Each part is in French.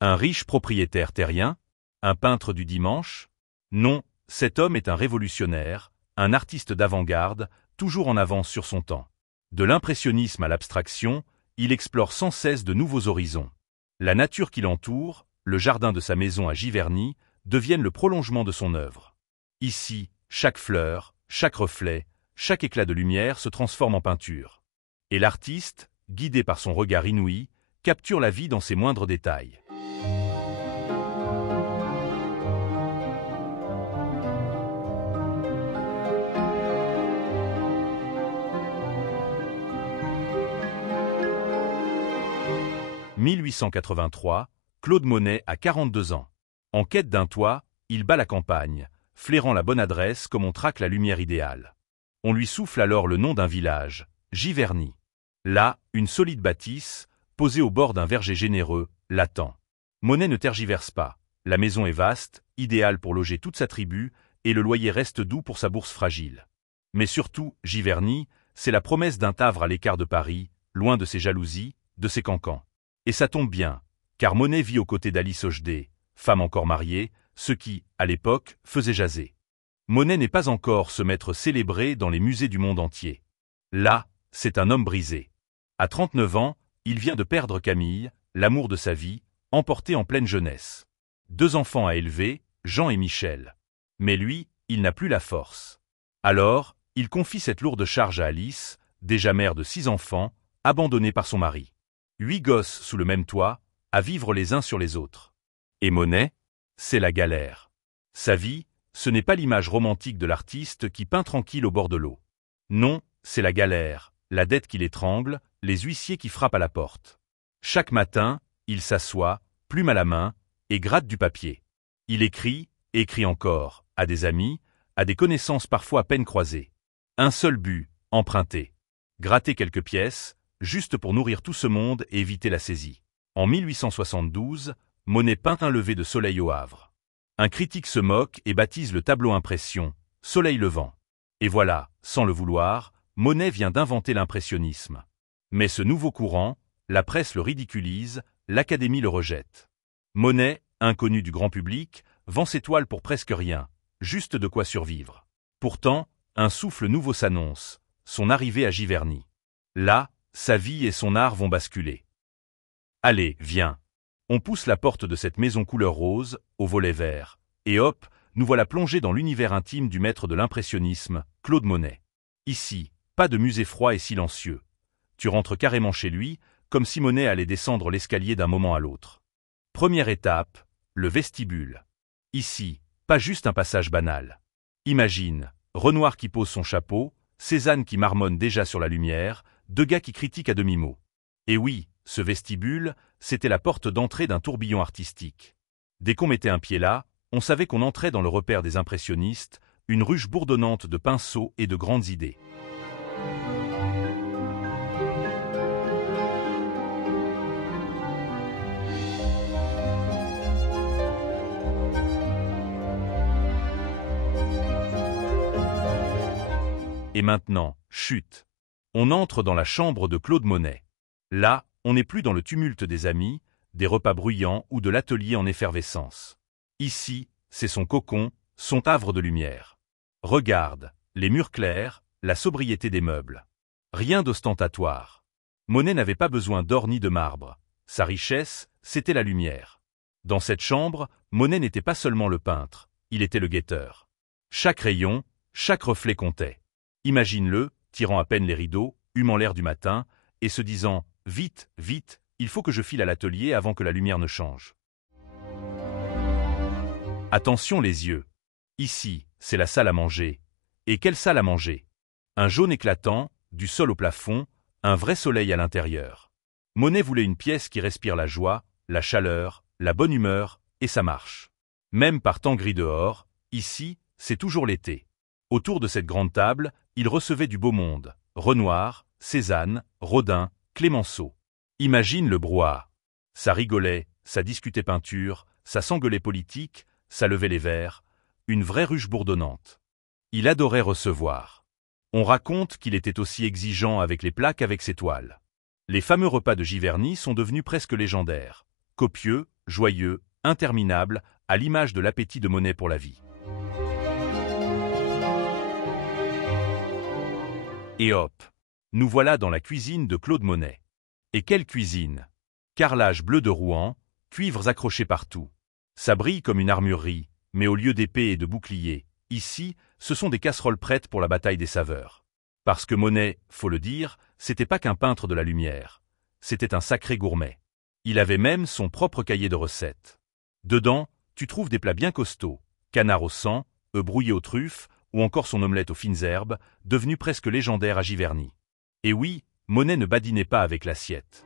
Un riche propriétaire terrien? Un peintre du dimanche? Non, cet homme est un révolutionnaire, un artiste d'avant-garde, toujours en avance sur son temps. De l'impressionnisme à l'abstraction, il explore sans cesse de nouveaux horizons. La nature qui l'entoure, le jardin de sa maison à Giverny, deviennent le prolongement de son œuvre. Ici, chaque fleur, chaque reflet, chaque éclat de lumière se transforme en peinture. Et l'artiste, guidé par son regard inouï, capture la vie dans ses moindres détails. « 1883, Claude Monet a 42 ans. En quête d'un toit, il bat la campagne, flairant la bonne adresse comme on traque la lumière idéale. On lui souffle alors le nom d'un village, Giverny. Là, une solide bâtisse, posée au bord d'un verger généreux, l'attend. Monet ne tergiverse pas. La maison est vaste, idéale pour loger toute sa tribu, et le loyer reste doux pour sa bourse fragile. Mais surtout, Giverny, c'est la promesse d'un Tavre à l'écart de Paris, loin de ses jalousies, de ses cancans. Et ça tombe bien, car Monet vit aux côtés d'Alice Hochdé, femme encore mariée, ce qui, à l'époque, faisait jaser. Monet n'est pas encore ce maître célébré dans les musées du monde entier. Là, c'est un homme brisé. À 39 ans, il vient de perdre Camille, l'amour de sa vie, emporté en pleine jeunesse. 2 enfants à élever, Jean et Michel. Mais lui, il n'a plus la force. Alors, il confie cette lourde charge à Alice, déjà mère de 6 enfants, abandonnée par son mari. 8 gosses sous le même toit, à vivre les uns sur les autres. Et Monet, c'est la galère. Sa vie, ce n'est pas l'image romantique de l'artiste qui peint tranquille au bord de l'eau. Non, c'est la galère, la dette qui l'étrangle, les huissiers qui frappent à la porte. Chaque matin, il s'assoit, plume à la main, et gratte du papier. Il écrit encore, à des amis, à des connaissances parfois à peine croisées. Un seul but, emprunter. Gratter quelques pièces, juste pour nourrir tout ce monde et éviter la saisie. En 1872, Monet peint un lever de soleil au Havre. Un critique se moque et baptise le tableau impression « Soleil levant ». Et voilà, sans le vouloir, Monet vient d'inventer l'impressionnisme. Mais ce nouveau courant, la presse le ridiculise, l'Académie le rejette. Monet, inconnu du grand public, vend ses toiles pour presque rien, juste de quoi survivre. Pourtant, un souffle nouveau s'annonce, son arrivée à Giverny. Là, sa vie et son art vont basculer. Allez, viens. On pousse la porte de cette maison couleur rose, au volet vert, et hop, nous voilà plongés dans l'univers intime du maître de l'impressionnisme, Claude Monet. Ici, pas de musée froid et silencieux. Tu rentres carrément chez lui, comme si Monet allait descendre l'escalier d'un moment à l'autre. Première étape, le vestibule. Ici, pas juste un passage banal. Imagine, Renoir qui pose son chapeau, Cézanne qui marmonne déjà sur la lumière, 2 gars qui critiquent à demi-mot. Et oui, ce vestibule, c'était la porte d'entrée d'un tourbillon artistique. Dès qu'on mettait un pied là, on savait qu'on entrait dans le repère des impressionnistes, une ruche bourdonnante de pinceaux et de grandes idées. Et maintenant, chut. On entre dans la chambre de Claude Monet. Là, on n'est plus dans le tumulte des amis, des repas bruyants ou de l'atelier en effervescence. Ici, c'est son cocon, son havre de lumière. Regarde, les murs clairs, la sobriété des meubles. Rien d'ostentatoire. Monet n'avait pas besoin d'or ni de marbre. Sa richesse, c'était la lumière. Dans cette chambre, Monet n'était pas seulement le peintre, il était le guetteur. Chaque rayon, chaque reflet comptait. Imagine-le, tirant à peine les rideaux, humant l'air du matin, et se disant « Vite, vite, il faut que je file à l'atelier avant que la lumière ne change. » Attention les yeux. Ici, c'est la salle à manger. Et quelle salle à manger? Un jaune éclatant, du sol au plafond, un vrai soleil à l'intérieur. Monet voulait une pièce qui respire la joie, la chaleur, la bonne humeur, et ça marche. Même par temps gris dehors, ici, c'est toujours l'été. Autour de cette grande table, il recevait du beau monde. Renoir, Cézanne, Rodin, Clémenceau. Imagine le brouhaha. Ça rigolait, ça discutait peinture, ça s'engueulait politique, ça levait les verres. Une vraie ruche bourdonnante. Il adorait recevoir. On raconte qu'il était aussi exigeant avec les plats qu'avec ses toiles. Les fameux repas de Giverny sont devenus presque légendaires. copieux, joyeux, interminable, à l'image de l'appétit de Monet pour la vie. Et hop, nous voilà dans la cuisine de Claude Monet. Et quelle cuisine! Carrelage bleu de Rouen, cuivres accrochés partout. Ça brille comme une armurerie, mais au lieu d'épées et de boucliers, ici, ce sont des casseroles prêtes pour la bataille des saveurs. Parce que Monet, faut le dire, c'était pas qu'un peintre de la lumière. C'était un sacré gourmet. Il avait même son propre cahier de recettes. Dedans, tu trouves des plats bien costauds, canard au sang, œufs brouillés aux truffes, ou encore son omelette aux fines herbes, devenue presque légendaire à Giverny. Et oui, Monet ne badinait pas avec l'assiette.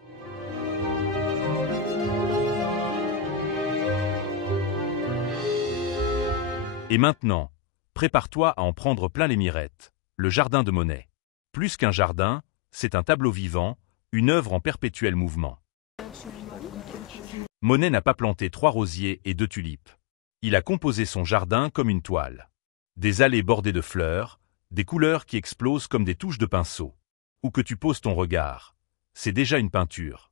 Et maintenant, prépare-toi à en prendre plein les mirettes. Le jardin de Monet. Plus qu'un jardin, c'est un tableau vivant, une œuvre en perpétuel mouvement. Monet n'a pas planté 3 rosiers et 2 tulipes. Il a composé son jardin comme une toile. Des allées bordées de fleurs, des couleurs qui explosent comme des touches de pinceau. Où que tu poses ton regard, c'est déjà une peinture.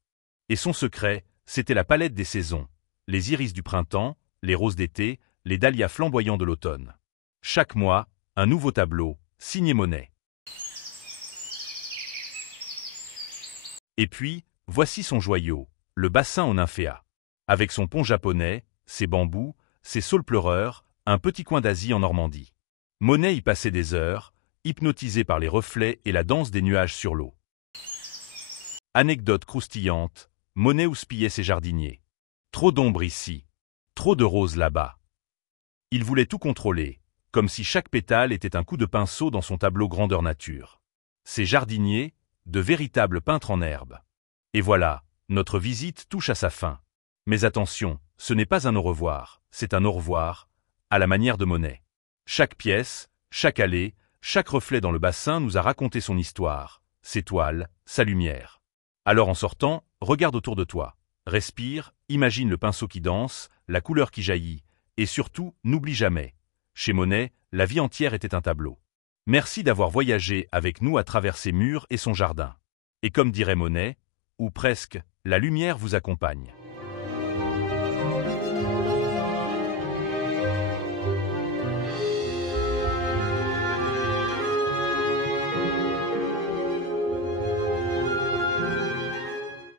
Et son secret, c'était la palette des saisons, les iris du printemps, les roses d'été, les dahlias flamboyants de l'automne. Chaque mois, un nouveau tableau, signé Monet. Et puis, voici son joyau, le bassin en nymphéa. Avec son pont japonais, ses bambous, ses saules pleureurs, un petit coin d'Asie en Normandie. Monet y passait des heures, hypnotisé par les reflets et la danse des nuages sur l'eau. Anecdote croustillante, Monet houspillait ses jardiniers. Trop d'ombre ici, trop de roses là-bas. Il voulait tout contrôler, comme si chaque pétale était un coup de pinceau dans son tableau grandeur nature. Ses jardiniers, de véritables peintres en herbe. Et voilà, notre visite touche à sa fin. Mais attention, ce n'est pas un au revoir, c'est un au revoir, à la manière de Monet. Chaque pièce, chaque allée, chaque reflet dans le bassin nous a raconté son histoire, ses toiles, sa lumière. Alors en sortant, regarde autour de toi. Respire, imagine le pinceau qui danse, la couleur qui jaillit, et surtout, n'oublie jamais. Chez Monet, la vie entière était un tableau. Merci d'avoir voyagé avec nous à travers ses murs et son jardin. Et comme dirait Monet, ou presque, la lumière vous accompagne.